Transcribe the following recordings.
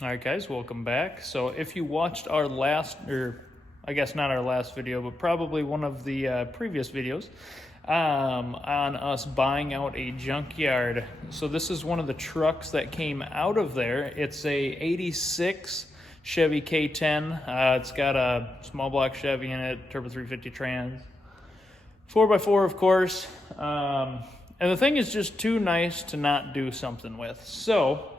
All right, guys, welcome back. So if you watched our last, or I guess not our last video, but probably one of the previous videos on us buying out a junkyard. So this is one of the trucks that came out of there. It's a 86 Chevy K10. It's got a small block Chevy in it, turbo 350 trans, 4x4 of course. And the thing is just too nice to not do something with. So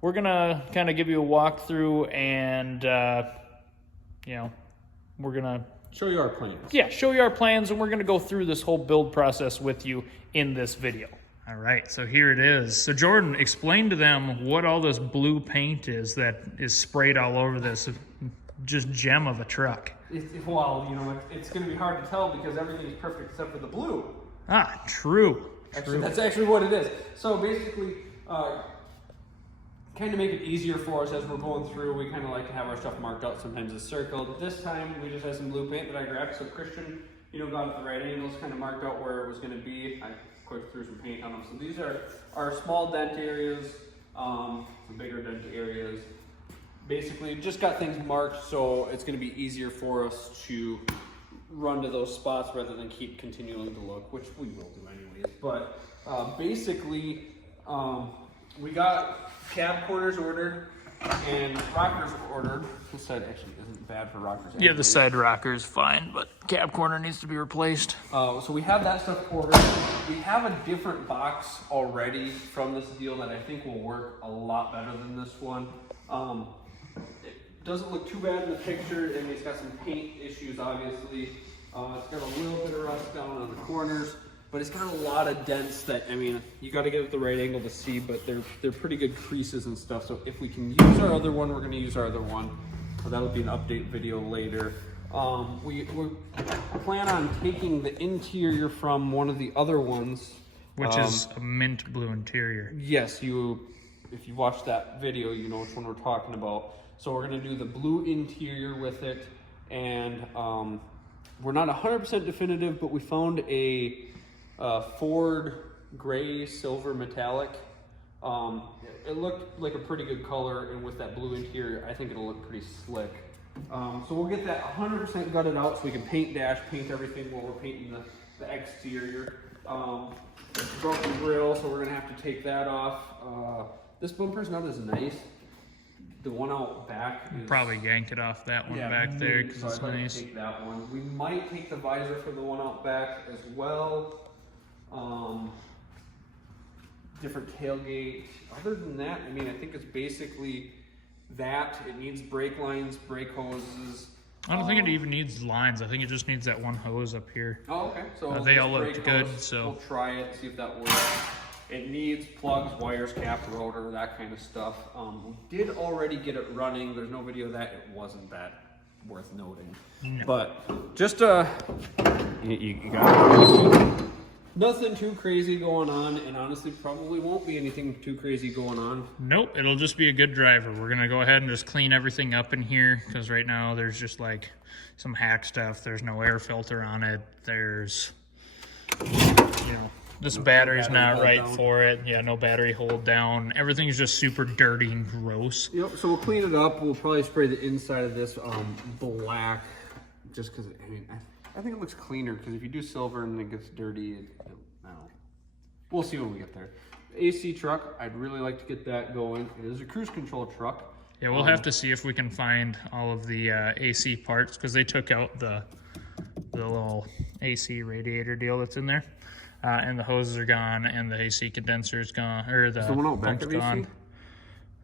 we're gonna kind of give you a walkthrough and, we're gonna show you our plans. Yeah, show you our plans, and we're gonna go through this whole build process with you in this video. All right, so here it is. So Jordan, explain to them what all this blue paint is that is sprayed all over this just gem of a truck. It's gonna be hard to tell because everything's perfect except for the blue. Ah, true. Actually, that's actually what it is. So basically, kind of make it easier for us as we're going through. We kind of like to have our stuff marked out. Sometimes it's circled. This time we just had some blue paint that I grabbed. So Christian, got at the right angles, kind of marked out where it was going to be. I of course threw some paint on them. So these are our small dent areas, some bigger dent areas. Basically, just got things marked so it's going to be easier for us to run to those spots rather than keep continuing to look, which we will do anyways. But basically, we got cab corners ordered and rockers ordered. This side actually isn't bad for rockers anyways. Yeah, the side rocker is fine, but cab corner needs to be replaced. So we have that stuff ordered. We have a different box already from this deal that I think will work a lot better than this one. It doesn't look too bad in the picture, and it's got some paint issues, obviously. It's got a little bit of rust down on the corners, but it's got a lot of dents that, you got to get at the right angle to see, but they're pretty good creases and stuff. So if we can use our other one, we're going to use our other one. So that'll be an update video later. We plan on taking the interior from one of the other ones, which is a mint blue interior. Yes, if you watched that video, you know which one we're talking about. So we're going to do the blue interior with it, and we're not 100% definitive, but we found a Ford gray silver metallic. It looked like a pretty good color, and with that blue interior, I think it'll look pretty slick. So we'll get that 100% gutted out so we can paint everything while we're painting the exterior. Broken grill, so we're gonna have to take that off. This bumper's not as nice. The one out back is, probably yank it off that one back there because it's nice. Take that one. We might take the visor for the one out back as well. Different tailgate. Other than that, I think it's basically that. It needs brake lines, brake hoses. I don't think it even needs lines. I think it just needs that one hose up here. Oh, okay. So they all looked good, so we'll try it, see if that works. It needs plugs, wires, cap, rotor, that kind of stuff. We did already get it running. There's no video of that. It wasn't that worth noting. No. But just you got nothing too crazy going on, and honestly probably won't be anything too crazy going on. Nope, it'll just be a good driver. We're gonna go ahead and just clean everything up in here because right now there's just like some hack stuff. There's no air filter on it. There's this battery's not right for it. Yeah, no battery hold down. Everything's just super dirty and gross. Yep, so we'll clean it up. We'll probably spray the inside of this black, just because, I think it looks cleaner, because if you do silver and it gets dirty, I don't know. We'll see when we get there. AC truck, I'd really like to get that going. It is a cruise control truck. Yeah, we'll have to see if we can find all of the AC parts, because they took out the little AC radiator deal that's in there. And the hoses are gone, and the AC condenser is gone, or the pump's gone.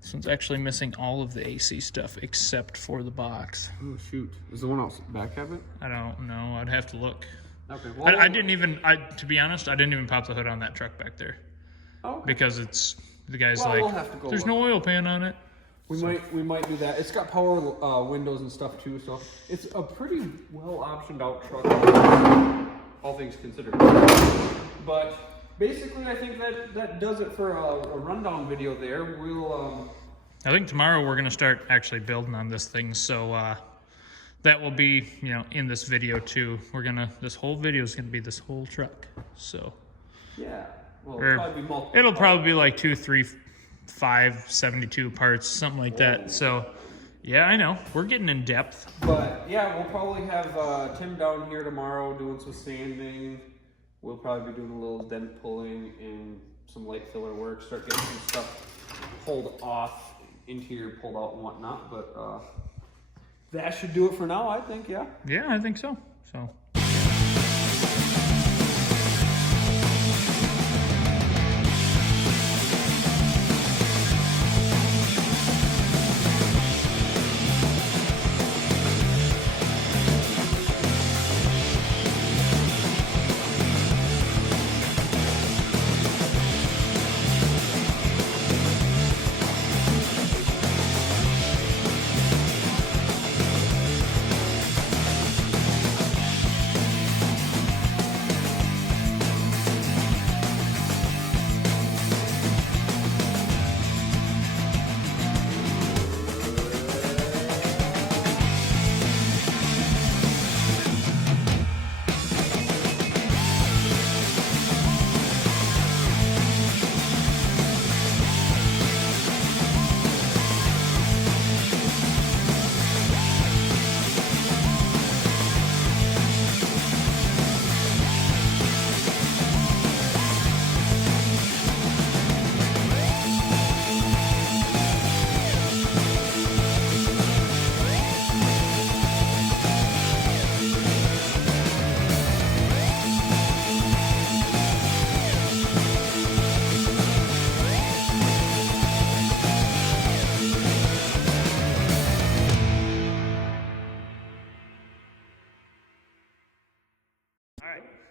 This one's actually missing all of the AC stuff except for the box. Oh shoot! Is the one else back have it? I don't know. I'd have to look. Okay. Well, I didn't even. To be honest, I didn't even pop the hood on that truck back there. Oh. Okay. Because it's the guy's we'll have to go there's no oil pan on it. We might do that. It's got power windows and stuff too, so it's a pretty well optioned out truck, all things considered. But basically, I think that does it for a rundown video there. We'll I think tomorrow we're gonna start actually building on this thing, so that will be in this video too. This whole video is gonna be this whole truck. So yeah, well, it'll probably be like 2, 3 572 parts, something like that. So, yeah, I know. We're getting in depth. But yeah, we'll probably have Tim down here tomorrow doing some sanding. We'll probably be doing a little dent pulling and some light filler work. Start getting some stuff pulled off, interior pulled out and whatnot. But that should do it for now, I think. Yeah. Yeah, I think so. So.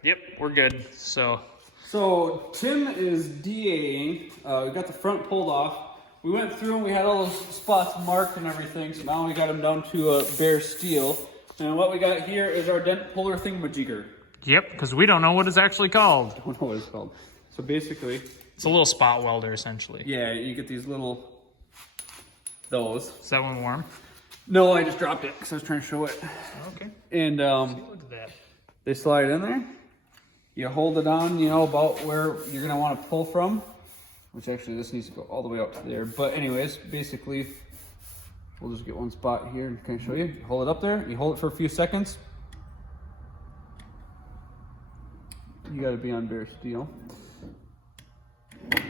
Yep, we're good. So Tim is DAing. We got the front pulled off. We went through and we had all those spots marked and everything. So now we got him down to bare steel. And what we got here is our dent puller thingamajigger. Yep, because we don't know what it's actually called. I don't know what it's called. So basically, it's a little spot welder, essentially. Yeah, you get these little those. Is that one warm? No, I just dropped it because I was trying to show it. Okay. And look at that. They slide in there. You hold it on, you know, about where you're gonna want to pull from. Which actually, this needs to go all the way out to there. But anyways, basically, we'll just get one spot here and kind of show you. You hold it up there. You hold it for a few seconds. You got to be on bare steel.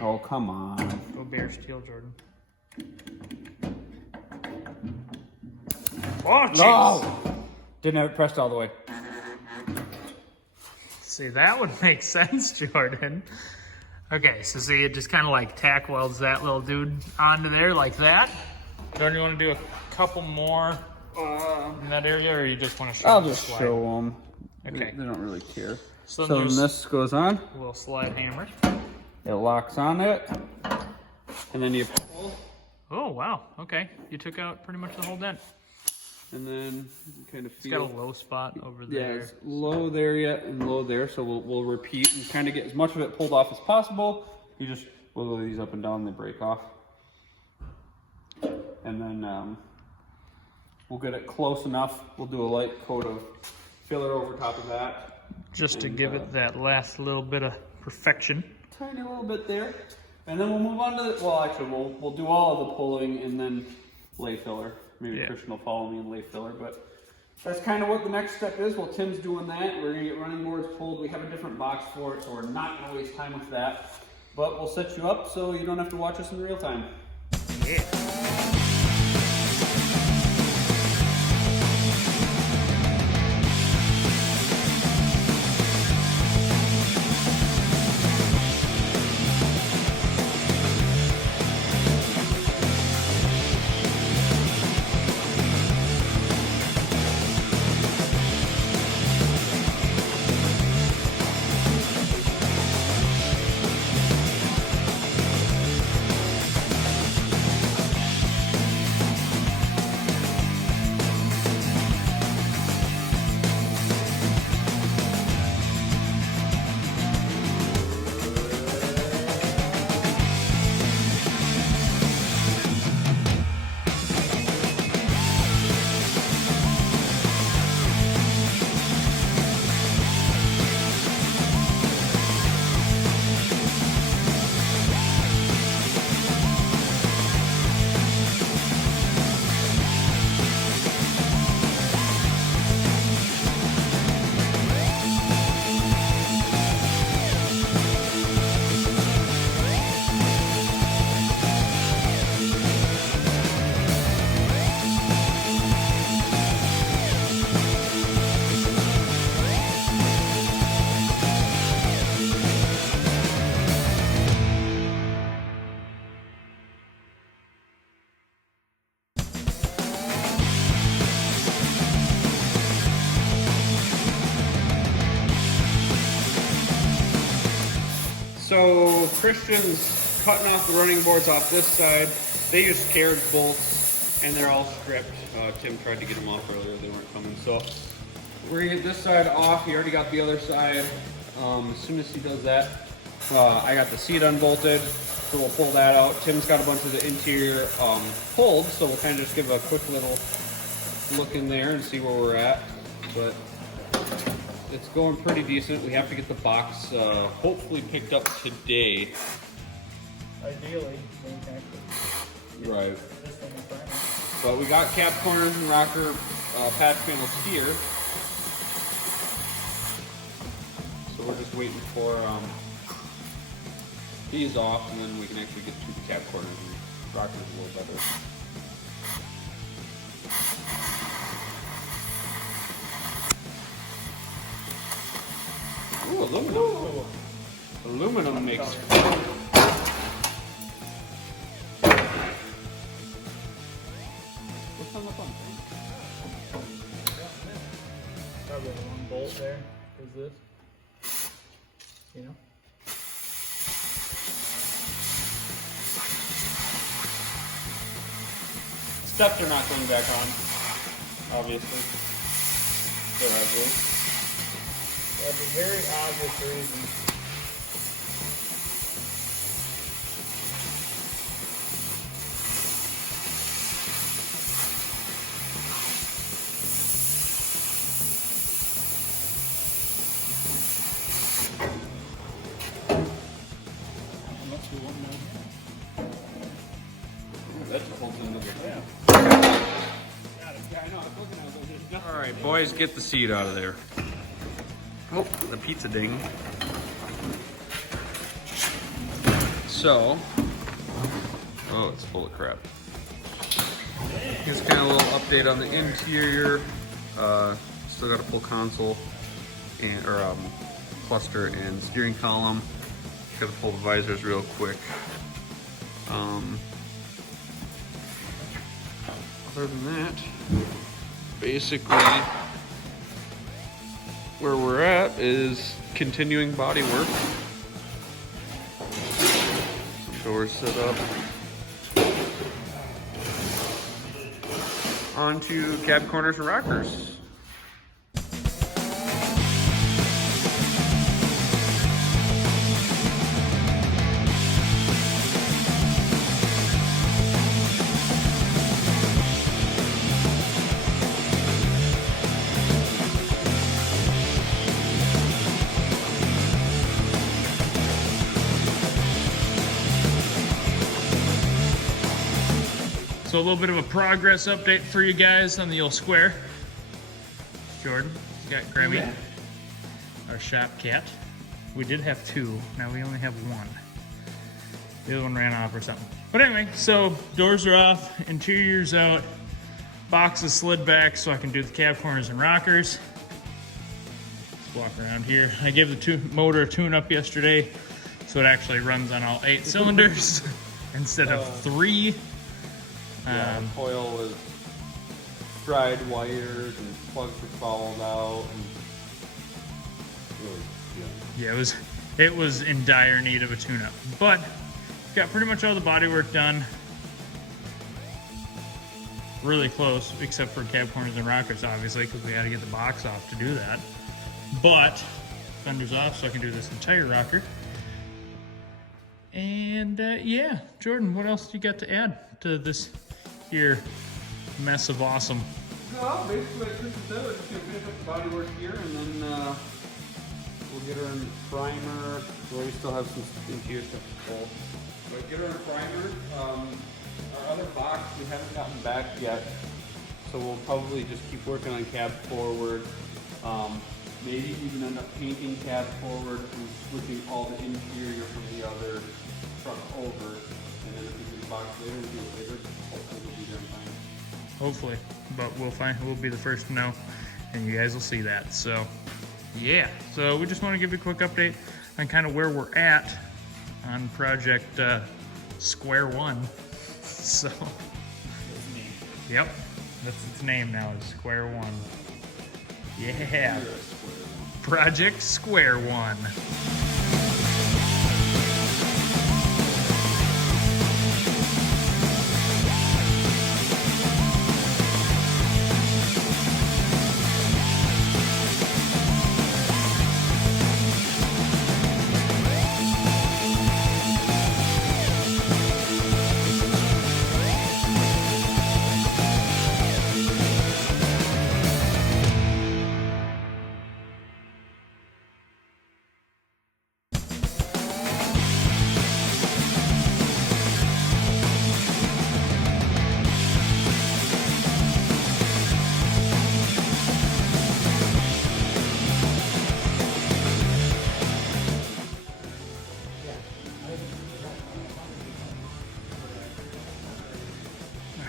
Oh, come on. Go bare steel, Jordan. Oh, jeez. No! Didn't have it pressed all the way. See, that would make sense, Jordan. Okay, so see, it just kind of like tack welds that little dude onto there like that. Jordan, you want to do a couple more in that area, or you just want to show I'll them just the slide? show them. Okay. They don't really care. So then there's this goes on. a little slide hammer. It locks on it. And then you pull. Oh, wow. Okay. You took out pretty much the whole dent. And then you kind of It's feel. got a low spot over Yeah, there. it's low there yet and low there. So we'll repeat and kind of get as much of it pulled off as possible. You just wiggle these up and down, they break off. And then we'll get it close enough. We'll do a light coat of filler over top of that. Just to give it that last little bit of perfection. Tiny little bit there. And then we'll move on to the, well, actually, we'll do all of the pulling and then lay filler. Maybe Christian will follow me and lay filler, but that's kind of what the next step is. Well, Tim's doing that. We're gonna get running boards pulled. We have a different box for it, so we're not gonna waste time with that. But we'll set you up so you don't have to watch us in real time. Yeah. Christian's cutting off the running boards off this side. They use carriage bolts and they're all stripped. Tim tried to get them off earlier, they weren't coming. So we're gonna get this side off. He already got the other side. As soon as he does that, I got the seat unbolted, so we'll pull that out. Tim's got a bunch of the interior pulled, so we'll kind of just give a quick little look in there and see where we're at. But it's going pretty decent. We have to get the box hopefully picked up today. Ideally, right. But we got cab corners and rocker patch panels here. So we're just waiting for these off, and then we can actually get to the cab corners and rockers a little better. Ooh, aluminum. Ooh. Aluminum makes what's on the bump? Probably one bolt there is this. You know? Steps are not going back on, obviously. They're ugly. That's a very obvious reason. Alright, boys, get the seat out of there. Oh, the pizza ding. So, oh, it's full of crap. Here's kind of a little update on the interior. Still got a full console and cluster and steering column. Got to pull the visors real quick. Other than that, basically where we're at is continuing body work. Doors set up. Onto cab corners and rockers. So a little bit of a progress update for you guys on the old square. Jordan, he's got Grammy, our shop cat. We did have two, now we only have one. The other one ran off or something. But anyway, so doors are off, interior's out, box is slid back so I can do the cab corners and rockers. Let's walk around here. I gave the motor a tune-up yesterday, so it actually runs on all 8 cylinders instead of 3. Yeah, coil was fried wires and plugs were fouled out. And yeah, it was in dire need of a tune-up. But got pretty much all the bodywork done. Really close, except for cab corners and rockers, obviously, because we had to get the box off to do that. But fender's off, so I can do this entire rocker. And yeah, Jordan, what else do you got to add to this here mess of awesome? No, basically like Chris said, we're just gonna finish up the bodywork here, and then we'll get her in primer. Well, we still have some interior stuff to pull, but get her in primer. Our other box we haven't gotten back yet, so we'll probably just keep working on cab forward. Maybe even end up painting cab forward and switching all the interior from the other truck over, and then if we do the box later, we'll do it later. Hopefully we'll be there in time. Hopefully, but we'll be the first to know, and you guys will see that. So yeah, so we just want to give you a quick update on kind of where we're at on project Square One. So yep, that's its name now, is Square One. Yeah, Project Square One.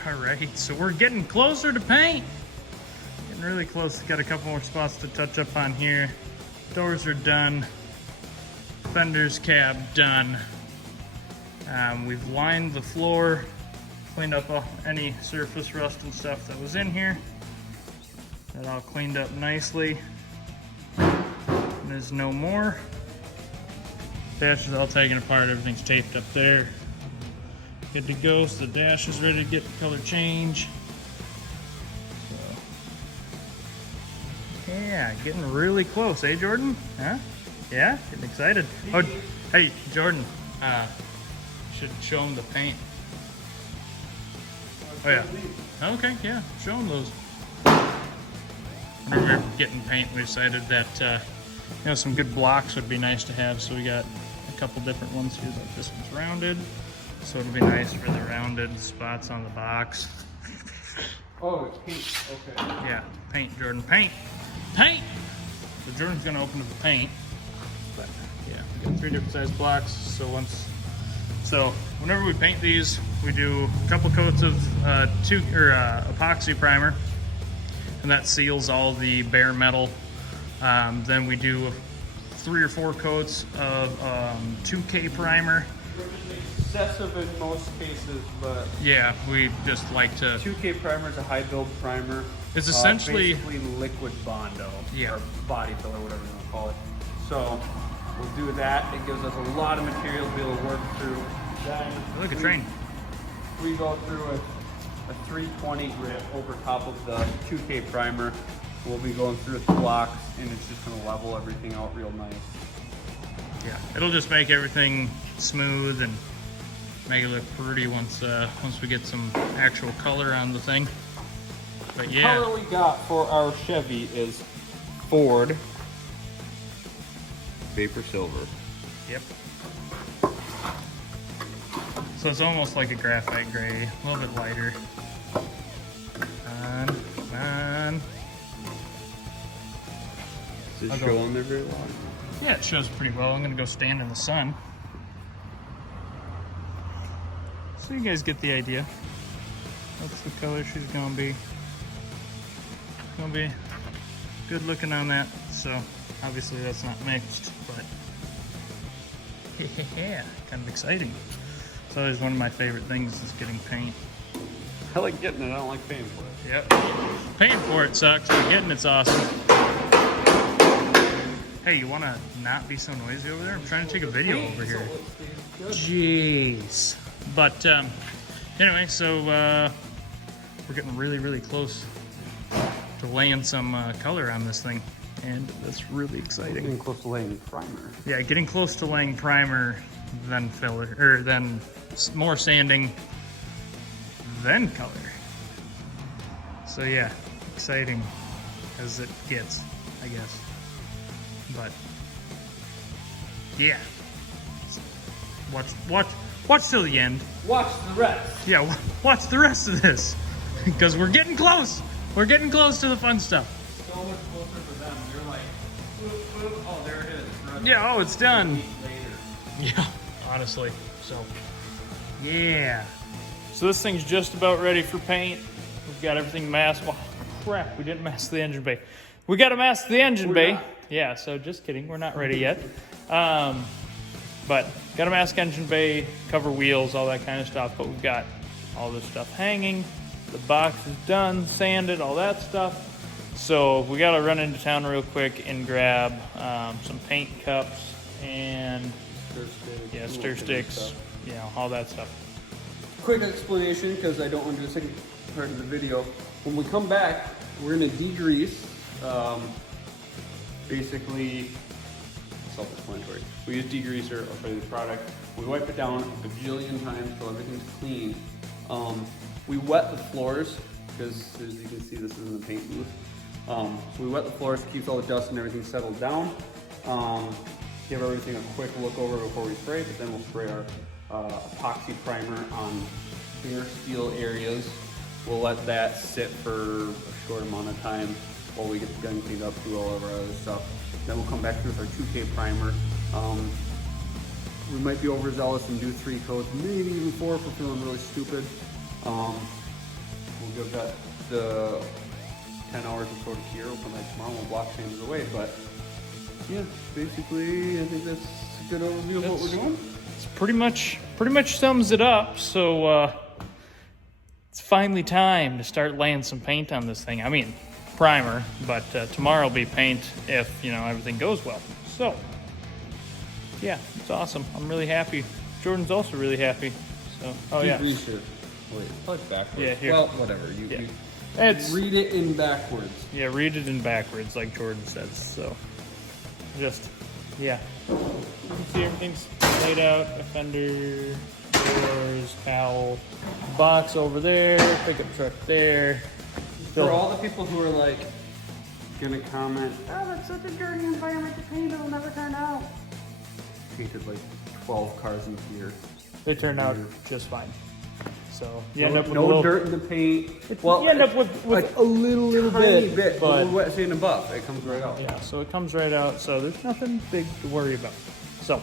All right, so we're getting closer to paint. Getting really close. Got a couple more spots to touch up on here. Doors are done. Fender's cab done. We've lined the floor, cleaned up any surface rust and stuff that was in here. That all cleaned up nicely. And there's no more. Dash is all taken apart, everything's taped up there. Good to go, so the dash is ready to get color change. So, yeah, getting really close, eh, Jordan? Huh? Yeah, getting excited. Oh, hey, Jordan, should show them the paint. Oh yeah. Okay, yeah, show them those. Whenever we were getting paint, we decided that some good blocks would be nice to have. So we got a couple different ones here. Like this one's rounded, so it'll be nice for the rounded spots on the box. Oh, it's paint. Okay. Yeah, paint, Jordan, paint, paint. So Jordan's gonna open up the paint. But yeah, we got 3 different size blocks. So whenever we paint these, we do a couple coats of epoxy primer, and that seals all the bare metal. Then we do 3 or 4 coats of 2K primer. Excessive in most cases, but Yeah, we just like to. 2K primer is a high build primer. It's essentially basically liquid Bondo, Yeah. or body filler, whatever you want to call it. So we'll do that. It gives us a lot of material to be able to work through. Then Look at train. we go through a 320 grit over top of the 2K primer. We'll be going through the blocks, and it's just going to level everything out real nice. Yeah, it'll just make everything smooth and make it look pretty once we get some actual color on the thing. But The yeah, color we got for our Chevy is Ford Vapor Silver. yep. So it's almost like a graphite gray, a little bit lighter. Come on. Does I'll it go- show on there very well? Yeah, it shows pretty well. I'm gonna go stand in the sun. So you guys get the idea. That's the color she's gonna be. Gonna be good looking on that. So obviously that's not mixed, but yeah, kind of exciting. It's always one of my favorite things is getting paint. I like getting it, I don't like paying for it. Yep. Paying for it sucks, but getting it's awesome. Hey, you wanna not be so noisy over there? I'm trying to take a video over here. Jeez. But anyway, so we're getting really, really close to laying some color on this thing, and that's really exciting. Getting close to laying primer. Yeah, getting close to laying primer, then filler, or then more sanding, then color. So yeah, exciting as it gets, I guess. But yeah, watch till the end. Watch the rest. Yeah, watch the rest of this because we're getting close. We're getting close to the fun stuff. So much closer for them. They're like, boop, boop. Oh, there it is. Right. Yeah, oh, it's done. Later. Yeah, honestly. So, yeah. So this thing's just about ready for paint. We've got everything masked. Oh, crap, we didn't mask the engine bay. We got to mask the engine bay. not. Yeah, so just kidding. We're not ready yet. But got to mask engine bay, cover wheels, all that kind of stuff. But we've got all this stuff hanging. The box is done, sanded, all that stuff. So we got to run into town real quick and grab some paint cups and stir sticks, all that stuff. Quick explanation, because I don't want to do the second part of the video. When we come back, we're going to degrease. Basically, self-explanatory. We use degreaser or for the product. We wipe it down a bajillion times so everything's clean. We wet the floors because, as you can see, this is in the paint booth. So we wet the floors, keeps all the dust and everything settled down. Give everything a quick look over before we spray, but then we'll spray our epoxy primer on bare steel areas. We'll let that sit for a short amount of time while we get the gun cleaned up, through all of our other stuff. Then we'll come back through with our 2K primer. We might be overzealous and do 3 coats, maybe even 4 if we're feeling really stupid. we've got the 10 hours or so to cure. Open like tomorrow, we'll block changes away. But yeah, basically, I think that's a good overview of what we're doing. It's pretty much sums it up. So it's finally time to start laying some paint on this thing. I mean, primer, but tomorrow will be paint if, you know, everything goes well. So yeah, it's awesome. I'm really happy. Jordan's also really happy. So, oh yeah. Wait, probably backwards. Yeah, here. Well, whatever. You It's, read it in backwards. yeah, read it in backwards, like Jordan says. So, just, yeah. You can see everything's laid out. A fender, doors, cowl, box over there, pickup truck there. For all the people who are like gonna comment, oh, that's such a dirty environment to paint, it'll never turn out. Painted like 12 cars in here. They turned out just fine. So you end No, up with no a little, dirt in the paint. Well, you end up with like a little tiny bit, but- a little wet sand above. It comes right out. yeah, so it comes right out. So there's nothing big to worry about. So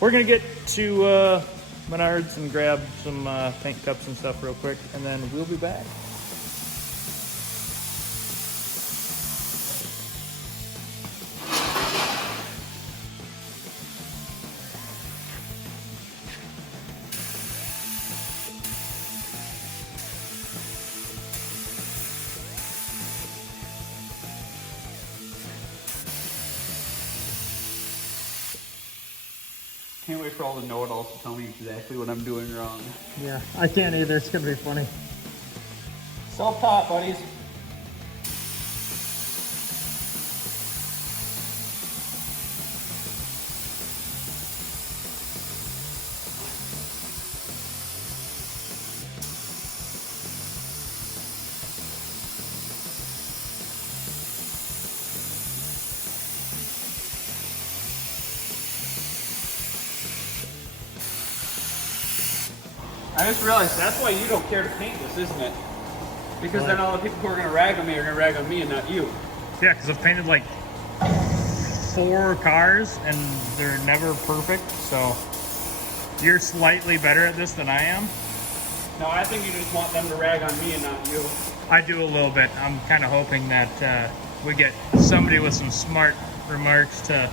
we're gonna get to Menards and grab some paint cups and stuff real quick, and then we'll be back. Can't wait for all the know-it-alls to tell me exactly what I'm doing wrong. Yeah, I can't either. It's gonna be funny. Self-taught, buddies. I just realized that's why you don't care to paint this, isn't it? Because then all the people who are going to rag on me are going to rag on me and not you. Yeah, because I've painted like 4 cars and they're never perfect. So you're slightly better at this than I am. No, I think you just want them to rag on me and not you. I do a little bit. I'm kind of hoping that we get somebody with some smart remarks to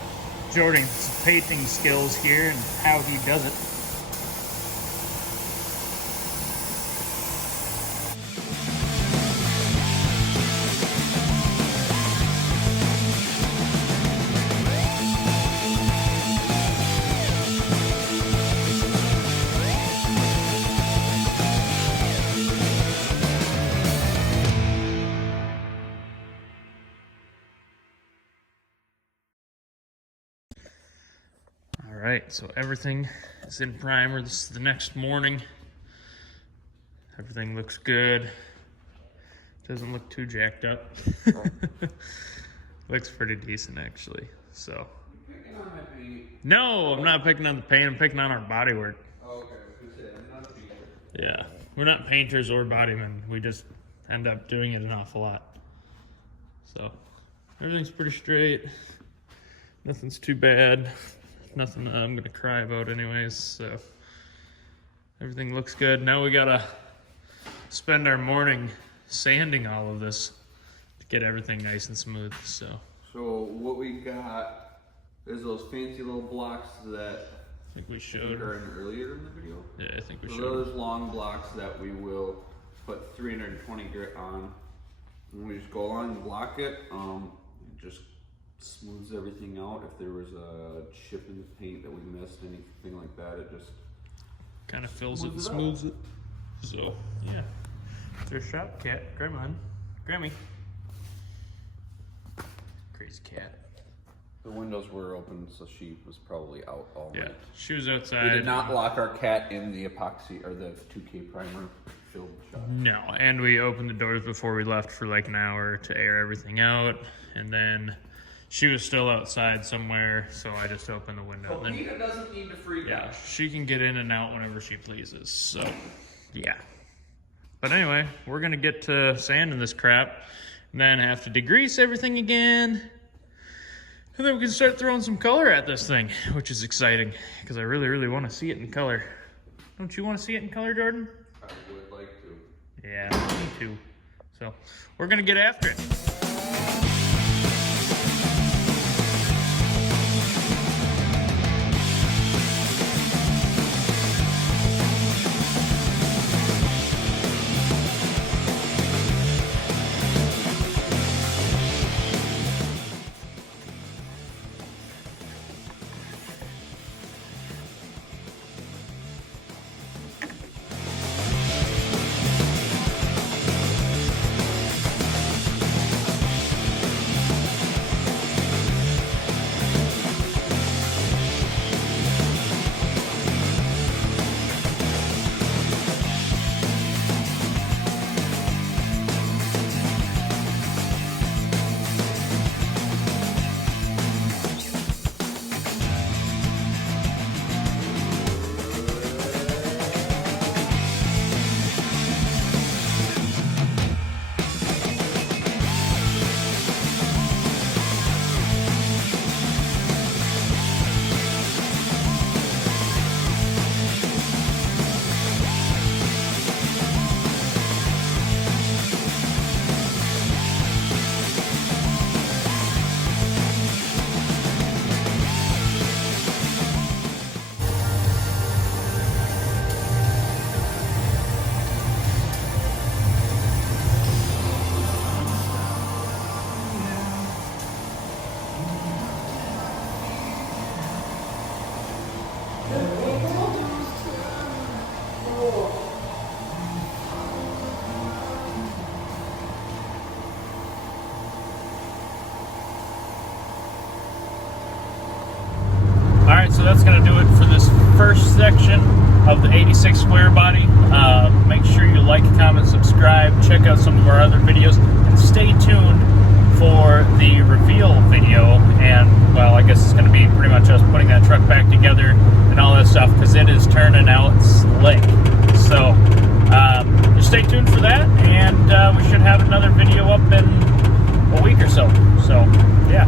Jordan's painting skills here and how he does it. All right, so everything is in primer. This is the next morning. Everything looks good. Doesn't look too jacked up. Looks pretty decent actually. So. Picking on my paint. No, I'm not picking on the paint. I'm picking on our bodywork. Oh, okay. I was gonna say, I'm not a painter. Yeah, we're not painters or bodymen. We just end up doing it an awful lot. So everything's pretty straight. Nothing's too bad. Nothing I'm gonna cry about anyways. So everything looks good. Now we gotta spend our morning sanding all of this to get everything nice and smooth. So what we got is those fancy little blocks that I think we I showed. think are in earlier in the video. Yeah, I think we So showed. those long blocks that we will put 320 grit on. And we just go along and block it. It just smooths everything out. If there was a chip in the paint that we missed, anything like that, it just Kind of fills it and smooths it. So yeah, there's shop cat. Come on, Grammy. Crazy cat. the windows were open, so she was probably out all Yeah, night. she was outside. We did not lock our cat in the epoxy or the 2K primer filled shop. No, and we opened the doors before we left for like an hour to air everything out, and then she was still outside somewhere, so I just opened the window. So And then, Peter doesn't need to freak yeah, out. she can get in and out whenever she pleases. So, yeah. But anyway, we're gonna get to sanding this crap, and then have to degrease everything again, and then we can start throwing some color at this thing, which is exciting because I really, really want to see it in color. Don't you want to see it in color, Jordan? I would like to. Yeah, me too. So we're gonna get after it. Alright, so that's going to do it for this first section of the 86 square body. Make sure you like, comment, subscribe, check out some of our other videos, and stay tuned for the reveal video. And, well, I guess it's going to be pretty much us putting that truck back together and all that stuff, because it is turning out slick. So, just stay tuned for that, and we should have another video up in a week or so. So, yeah.